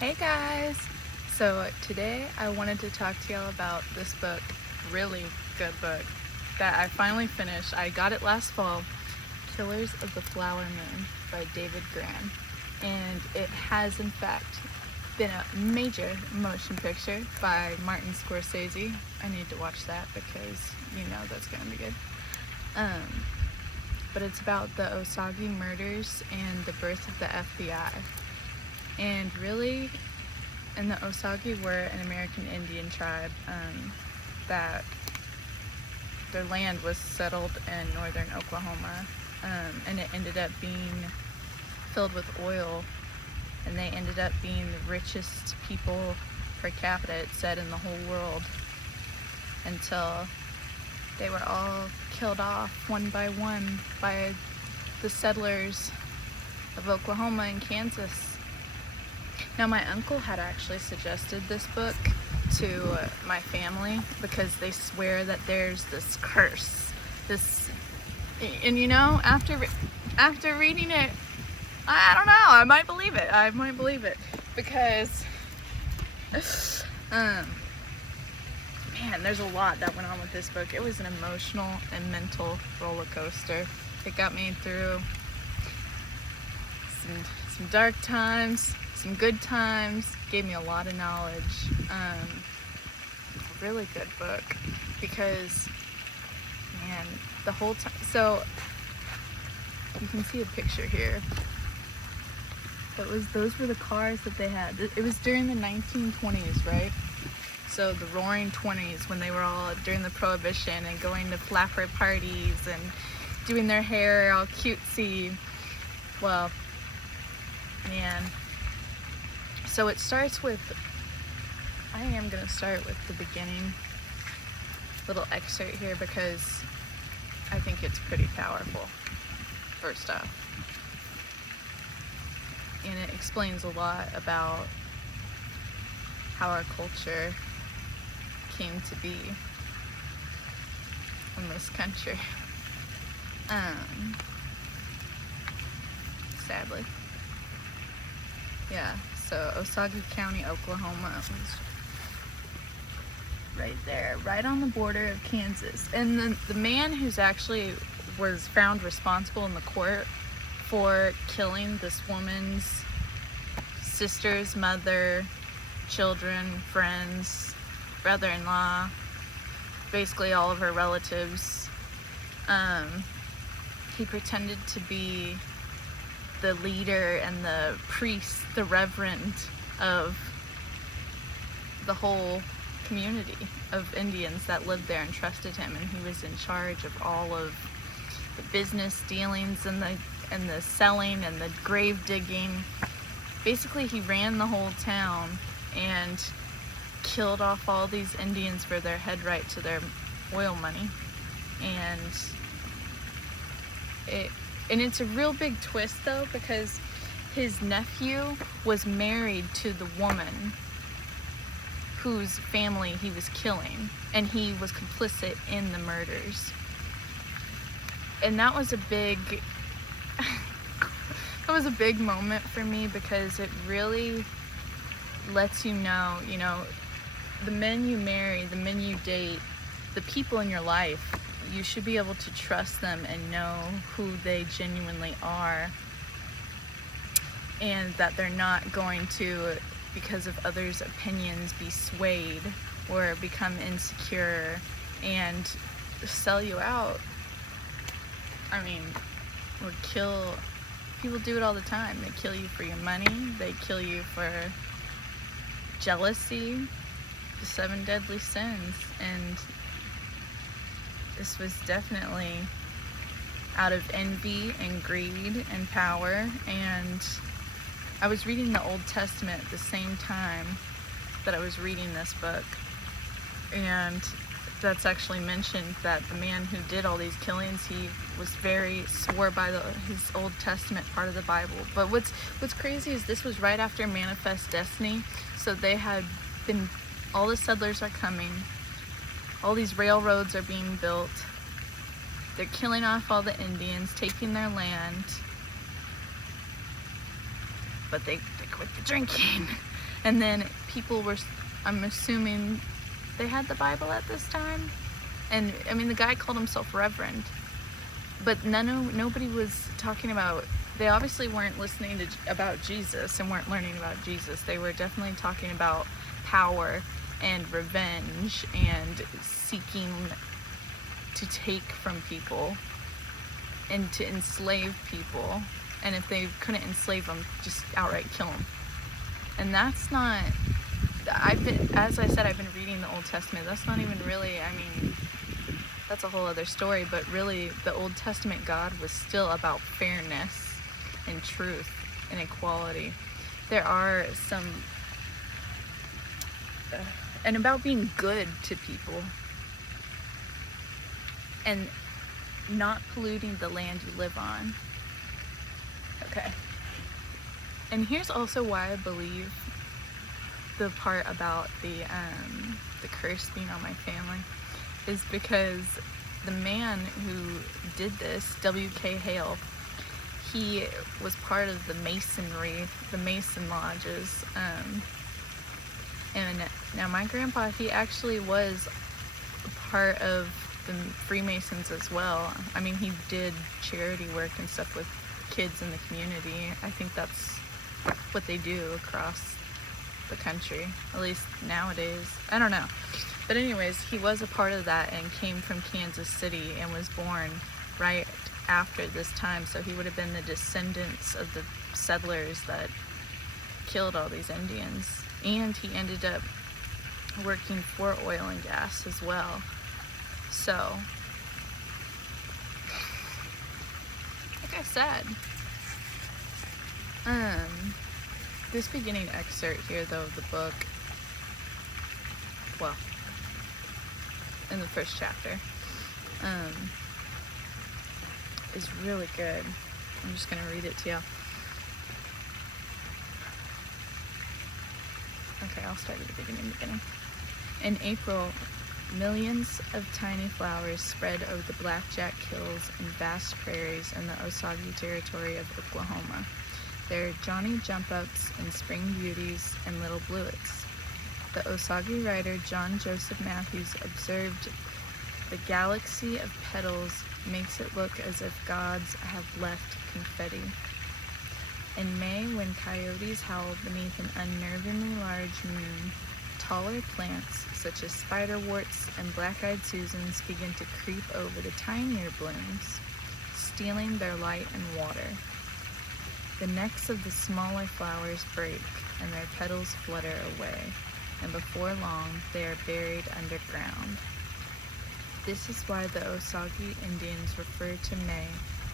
Hey guys! So today I wanted to talk to y'all about this book, really good book, that I finally finished. I got it last fall, Killers of the Flower Moon by David Grann. And it has in fact been a major motion picture by Martin Scorsese. I need to watch that because you know that's gonna be good. But it's about the Osage Murders and the birth of the FBI. And really, and the Osage were an American Indian tribe that their land was settled in northern Oklahoma, and it ended up being filled with oil, and they ended up being the richest people per capita, it said, in the whole world, until they were all killed off one by one by the settlers of Oklahoma and Kansas. Now, my uncle had actually suggested this book to my family because they swear that there's this curse, and you know, after reading it, I don't know, I might believe it, because, man, there's a lot that went on with this book. It was an emotional and mental roller coaster. It got me through some dark times, some good times, gave me a lot of knowledge. A really good book because, man, the whole time, so you can see a picture here. Those were the cars that they had. It was during the 1920s, right? So the roaring 20s, when they were all during the Prohibition and going to flapper parties and doing their hair all cutesy. Well, man. So it starts with, I am going to start with the beginning, little excerpt here, because I think it's pretty powerful, first off. And it explains a lot about how our culture came to be in this country. Sadly. Yeah. So Osage County, Oklahoma was right there, right on the border of Kansas. And the man who's actually was found responsible in the court for killing this woman's sisters, mother, children, friends, brother-in-law, basically all of her relatives, he pretended to be the leader and the priest, the reverend of the whole community of Indians that lived there and trusted him, and he was in charge of all of the business dealings and the selling and the grave digging. Basically, he ran the whole town and killed off all these Indians for their head right to their oil money. And it's a real big twist, though, because his nephew was married to the woman whose family he was killing, and he was complicit in the murders. And that was a big moment for me, because it really lets you know, the men you marry, the men you date, the people in your life, you should be able to trust them and know who they genuinely are, and that they're not going to, because of others' opinions, be swayed or become insecure and sell you out. I mean, or kill. People do it all the time. They kill you for your money. They kill you for jealousy, the 7 deadly sins. And this was definitely out of envy and greed and power. And I was reading the Old Testament at the same time that I was reading this book. And that's actually mentioned that the man who did all these killings, he was swore by his Old Testament part of the Bible. But what's crazy is this was right after Manifest Destiny. So they had been, all the settlers are coming. All these railroads are being built. They're killing off all the Indians, taking their land. But they quit the drinking. And then people were, I'm assuming they had the Bible at this time. And I mean, the guy called himself Reverend, but nobody was talking about, they obviously weren't listening about Jesus and weren't learning about Jesus. They were definitely talking about power and revenge and seeking to take from people and to enslave people. And if they couldn't enslave them, just outright kill them. And that's not, as I said, I've been reading the Old Testament. That's not even really, I mean, that's a whole other story, but really the Old Testament God was still about fairness and truth and equality. There are some, and about being good to people and not polluting the land you live on. Okay. And here's also why I believe the part about the curse being on my family is because the man who did this, W.K. Hale, he was part of the Masonry, the Mason lodges. And now my grandpa, he actually was a part of the Freemasons as well. I mean, he did charity work and stuff with kids in the community. I think that's what they do across the country, at least nowadays. I don't know. But anyways, he was a part of that and came from Kansas City and was born right after this time. So he would have been the descendants of the settlers that killed all these Indians. And he ended up working for oil and gas as well. So, like I said, this beginning excerpt here, though, of the book, well, in the first chapter, is really good. I'm just going to read it to you. Okay, I'll start at the beginning. In April, millions of tiny flowers spread over the Blackjack Hills and vast prairies in the Osage Territory of Oklahoma. There are Johnny Jump-Ups and Spring Beauties and Little Bluets. The Osage writer John Joseph Matthews observed, the galaxy of petals makes it look as if gods have left confetti. In May, when coyotes howl beneath an unnervingly large moon, taller plants such as spiderworts and black-eyed Susans begin to creep over the tinier blooms, stealing their light and water. The necks of the smaller flowers break and their petals flutter away, and before long they are buried underground. This is why the Osage Indians refer to May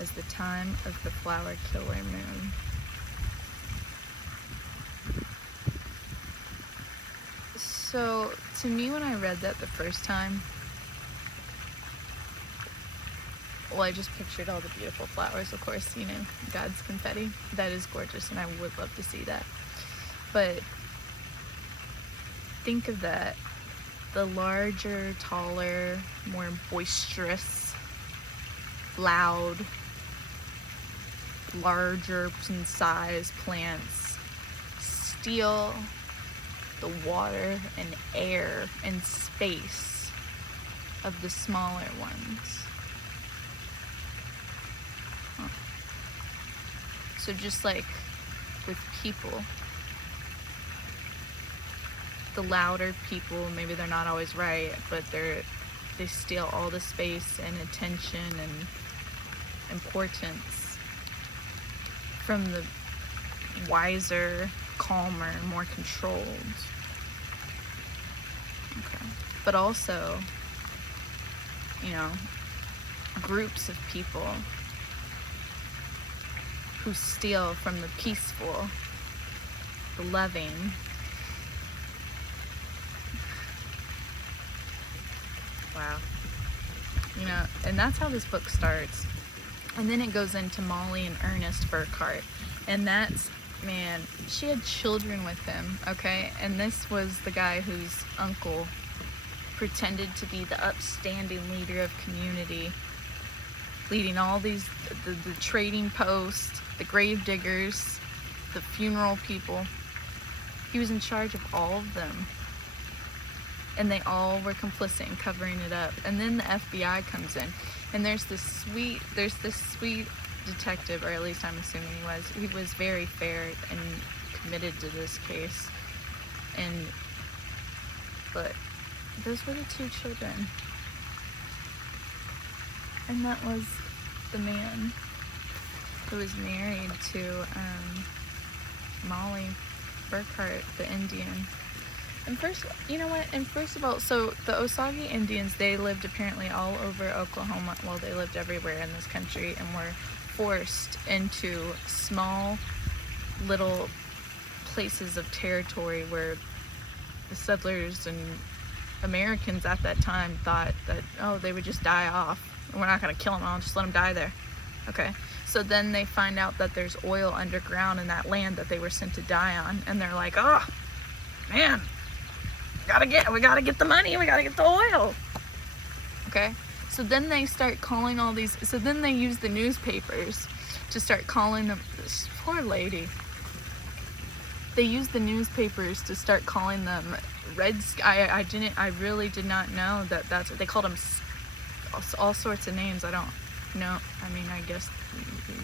as the time of the flower killer moon. So, to me, when I read that the first time, well, I just pictured all the beautiful flowers, of course, you know, God's confetti. That is gorgeous, and I would love to see that. But think of that, the larger, taller, more boisterous, loud, larger in size plants steal the water and air and space of the smaller ones. So just like with people, the louder people, maybe they're not always right, but they steal all the space and attention and importance from the wiser, calmer, more controlled. Okay. But also, you know, groups of people who steal from the peaceful, the loving. Wow. You know, and that's how this book starts. And then it goes into Molly and Ernest Burkhart. And that's, man, she had children with him, okay? And this was the guy whose uncle pretended to be the upstanding leader of community, leading all these, the trading posts, the grave diggers, the funeral people. He was in charge of all of them. And they all were complicit in covering it up. And then the FBI comes in, and there's this sweet detective, or at least I'm assuming he was very fair and committed to this case. But those were the 2 children. And that was the man who was married to Molly Burkhart, the Indian. And first of all, so the Osage Indians, they lived apparently all over Oklahoma. Well, they lived everywhere in this country and were forced into small little places of territory where the settlers and Americans at that time thought that, oh, they would just die off. We're not going to kill them all, just let them die there. Okay, so then they find out that there's oil underground in that land that they were sent to die on, and they're like, oh, man, we gotta get the money, we gotta get the oil. Okay, so then they start calling all these, so then they use the newspapers to start calling them, this poor lady, they use the newspapers to start calling them I really did not know that's what they called them, all sorts of names. I don't know. I mean, I guess,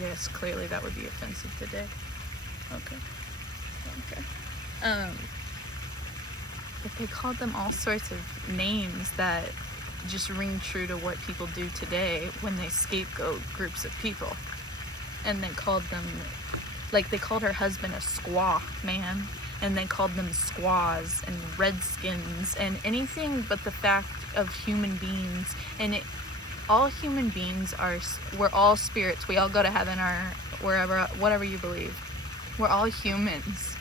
yes, clearly that would be offensive today. Okay. But they called them all sorts of names that just ring true to what people do today when they scapegoat groups of people. And they called them, like, they called her husband a squaw man, and they called them squaws and redskins and anything but the fact of human beings. And all human beings we're all spirits. We all go to heaven or wherever, whatever you believe. We're all humans.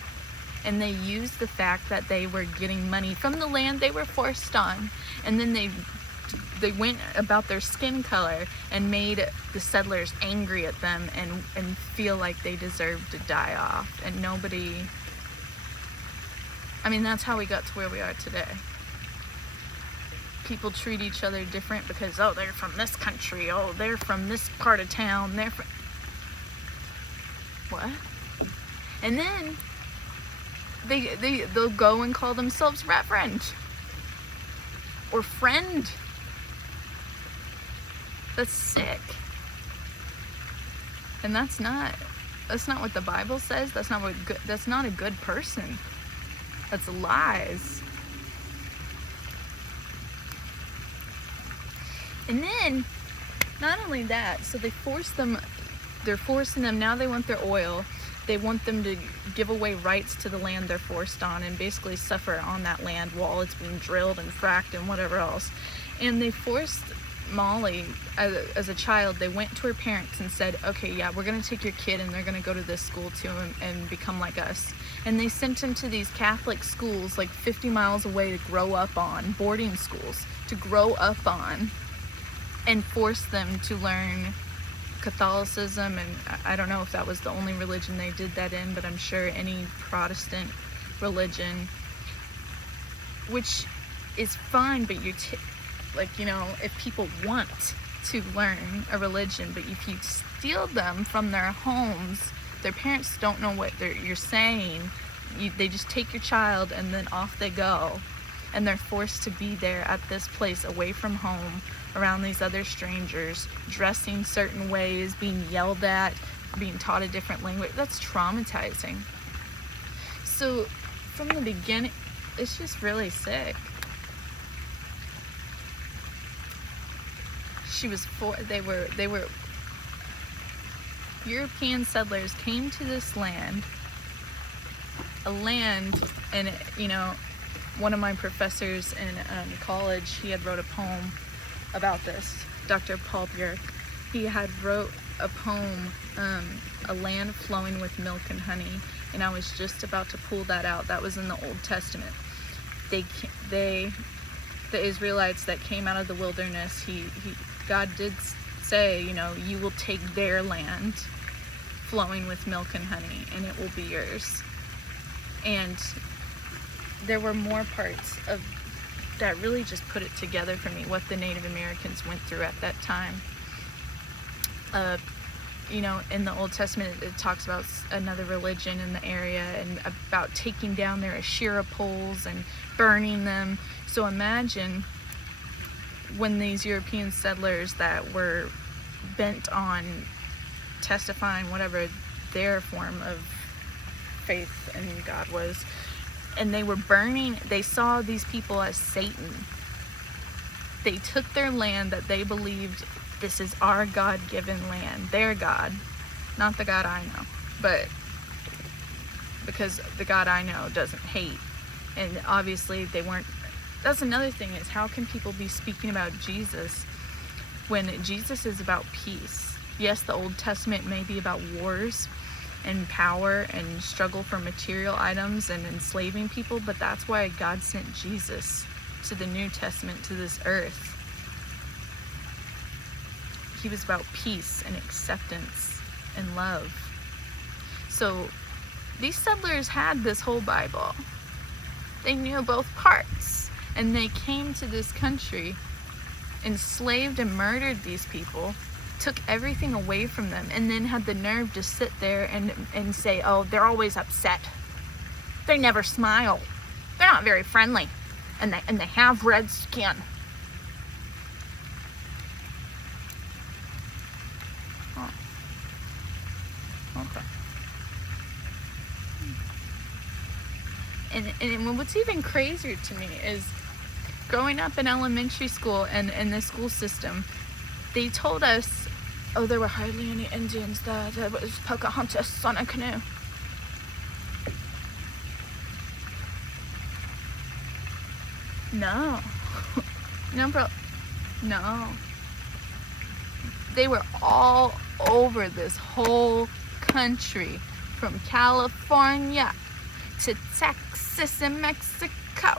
And they used the fact that they were getting money from the land they were forced on, and then they went about their skin color and made the settlers angry at them and feel like they deserved to die off. And nobody, I mean, that's how we got to where we are today. People treat each other different because, oh, they're from this country, oh, they're from this part of town, they're from... What? And then they'll go and call themselves reverend or friend. That's sick. And that's not what the Bible says. That's not a good person. That's lies. And then, not only that, so they're forcing them, now they want their oil. They want them to give away rights to the land they're forced on and basically suffer on that land while it's being drilled and fracked and whatever else. And they forced Molly, as a child, they went to her parents and said, okay, yeah, we're going to take your kid and they're going to go to this school too and become like us. And they sent him to these Catholic schools like 50 miles away to grow up on, boarding schools, to grow up on, and forced them to learn Catholicism. And I don't know if that was the only religion they did that in, but I'm sure any Protestant religion, which is fine, but if people want to learn a religion, but if you steal them from their homes, their parents don't know what you're saying, they just take your child and then off they go, and they're forced to be there at this place away from home around these other strangers, dressing certain ways, being yelled at, being taught a different language. That's traumatizing. So from the beginning, it's just really sick. They were European settlers came to this land, and one of my professors in college, he had wrote a poem about this, Dr. Paul Bjork. He had wrote a poem, A Land Flowing with Milk and Honey, and I was just about to pull that out. That was in the Old Testament. The Israelites that came out of the wilderness, God did say, you will take their land flowing with milk and honey, and it will be yours. And there were more parts of that really just put it together for me, what the Native Americans went through at that time. you know, in the Old Testament, it talks about another religion in the area and about taking down their Asherah poles and burning them. So imagine when these European settlers that were bent on testifying whatever their form of faith in God was, and they were burning, they saw these people as Satan. They took their land that they believed, this is our God-given land, their God, not the God I know, but because the God I know doesn't hate. And obviously they weren't. That's another thing, is how can people be speaking about Jesus when Jesus is about peace? Yes, the Old Testament may be about wars and power and struggle for material items and enslaving people, but that's why God sent Jesus to the New Testament, to this earth. He was about peace and acceptance and love. So these settlers had this whole Bible. They knew both parts, and they came to this country, enslaved and murdered these people, took everything away from them, and then had the nerve to sit there and say, oh, they're always upset. They never smile. They're not very friendly. And they have red skin. Oh. Okay. And what's even crazier to me is growing up in elementary school and in the school system, they told us, oh, there were hardly any Indians there. There was Pocahontas on a canoe. No. No, bro. No. They were all over this whole country, from California to Texas and Mexico,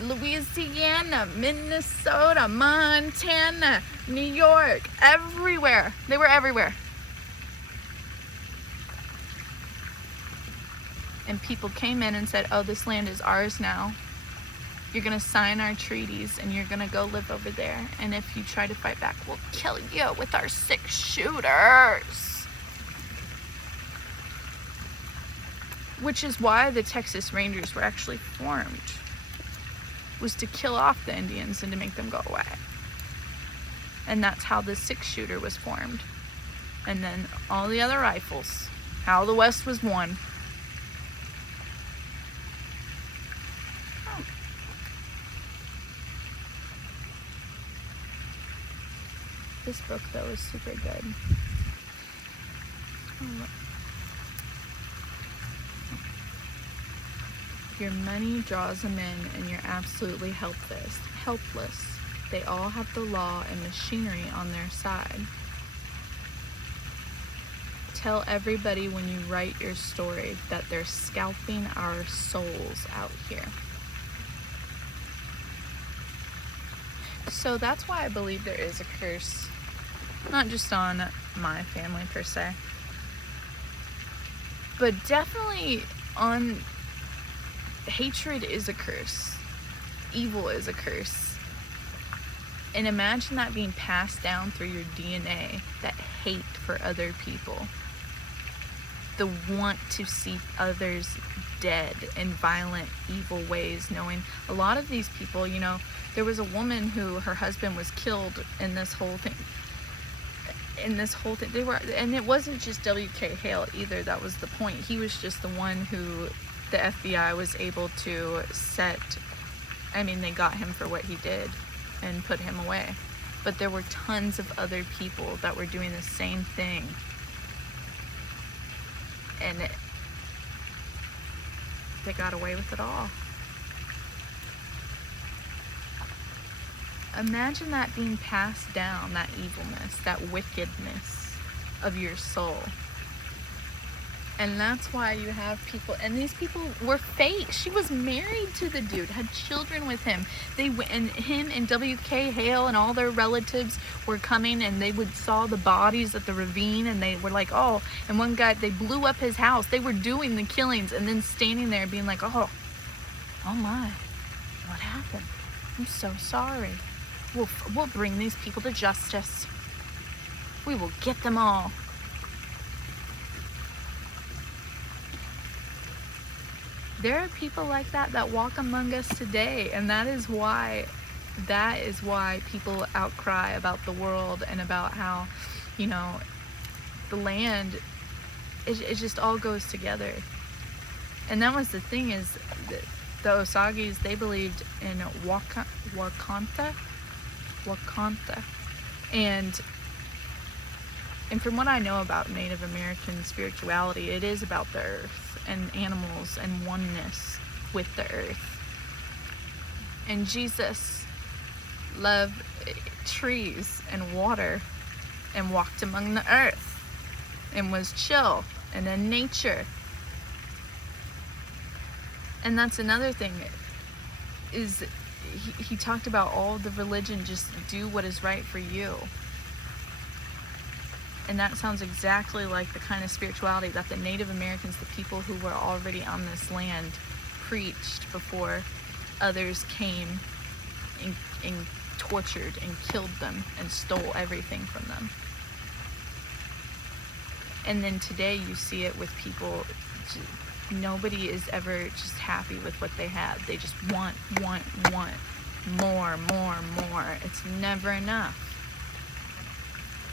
Louisiana, Minnesota, Montana, New York, everywhere. They were everywhere. And people came in and said, oh, this land is ours now. You're going to sign our treaties and you're going to go live over there. And if you try to fight back, we'll kill you with our 6 shooters. Which is why the Texas Rangers were actually formed. Was to kill off the Indians and to make them go away. And that's how the 6-shooter was formed. And then all the other rifles. How the West was won. This book, though, is super good. Your money draws them in, and you're absolutely helpless. They all have the law and machinery on their side. Tell everybody when you write your story that they're scalping our souls out here. So that's why I believe there is a curse. Not just on my family per se, but definitely on hatred is a curse. Evil is a curse. And imagine that being passed down through your DNA, that hate for other people. The want to see others dead in violent, evil ways, knowing a lot of these people, you know, there was a woman who her husband was killed in this whole thing. They were, and it wasn't just W.K. Hale either. That was the point. He was just the one who the FBI was able to set. I mean, they got him for what he did and put him away. But there were tons of other people that were doing the same thing. And they got away with it all. Imagine that being passed down, that evilness, that wickedness of your soul. And that's why you have people, and these people were fake. She was married to the dude, had children with him. And him and W.K. Hale and all their relatives were coming, and they saw the bodies at the ravine, and they were like, oh, and one guy, they blew up his house. They were doing the killings, and then standing there being like, oh my, what happened? I'm so sorry. We'll bring these people to justice. We will get them all. there are people like that that walk among us today, and that is why people outcry about the world and about how, you know, the land, it just all goes together. And that was the thing, is the Osages, they believed in Wakanta. And from what I know about Native American spirituality, it is about the earth and animals and oneness with the earth. And Jesus loved trees and water and walked among the earth and was chill and in nature. And that's another thing, is he talked about all the religion, just do what is right for you. And that sounds exactly like the kind of spirituality that the Native Americans, the people who were already on this land, preached before others came and tortured and killed them and stole everything from them. And then today you see it with people. Nobody is ever just happy with what they have. They just want more. It's never enough.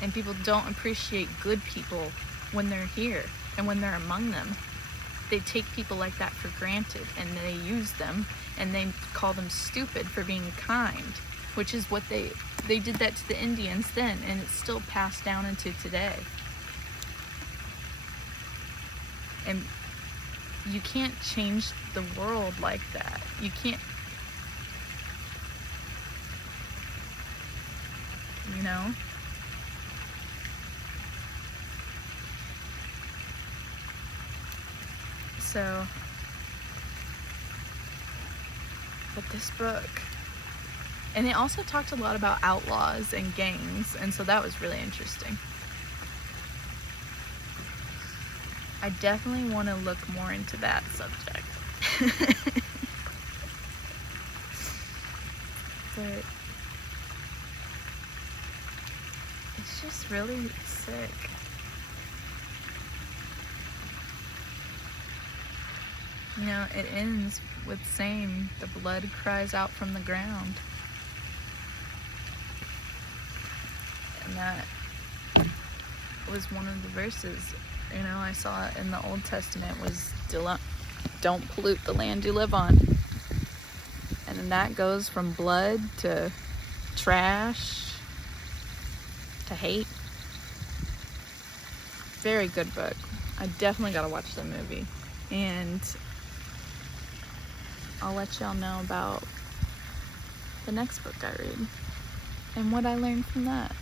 And people don't appreciate good people when they're here and when they're among them. They take people like that for granted, and they use them, and they call them stupid for being kind, which is what they did that to the Indians then, and it's still passed down into today. And you can't change the world like that. You can't, you know? So, but this book, and it also talked a lot about outlaws and gangs, and so that was really interesting. I definitely want to look more into that subject. But it's just really sick. You know, it ends with saying, the blood cries out from the ground. And that was one of the verses, you know, I saw in the Old Testament, was don't pollute the land you live on. And then that goes from blood to trash to hate. Very good book. I definitely gotta watch the movie. And I'll let y'all know about the next book I read and what I learned from that.